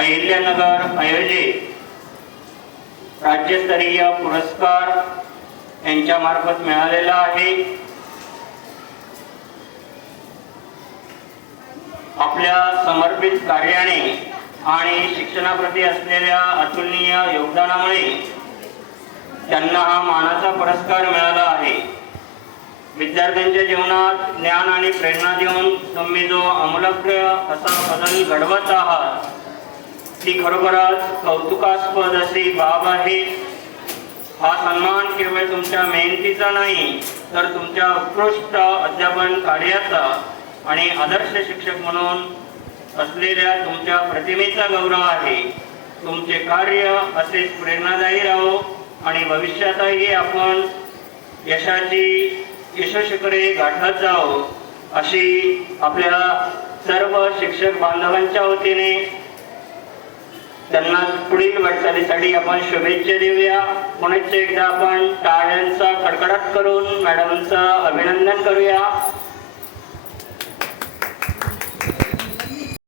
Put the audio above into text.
अहिल्यानगर आयोजित राज्यस्तरीय पुरस्कार यांच्या मार्फत मिळालेला आहे। आपल्या समर्पित कार्याने आणि शिक्षणाप्रती असलेल्या अतुलनीय योगदानामुळे त्यांना हा मानाचा पुरस्कार मिळाला आहे। विद्यार्थ्यांच्या जीवनात ज्ञान आणि प्रेरणा देऊन तुम्ही जो आमूलाग्र असा बदल घडवत आहात ती खरोखरच कौतुकास्पद अशी बाब आहे। हा सन्मान केवळ तुमच्या मेहनतीचा नाही तर तुमच्या उत्कृष्ट अध्यापन कार्याचा आणि आदर्श शिक्षक म्हणून असलेल्या तुमच्या प्रतिमेचा गौरव आहे। तुमचे कार्य असेच प्रेरणादायी राहो आणि भविष्यातही आपण यशशिखरे गाठत जाओ अशी आपल्या सर्व शिक्षक बांधवांच्या वतीने त्यांना पुढील वाटचालीसाठी आपण शुभेच्छा देऊया। पुन्हा एकदा आपण टाळ्यांचा कडकडाट करून मॅडमचं अभिनंदन करूया।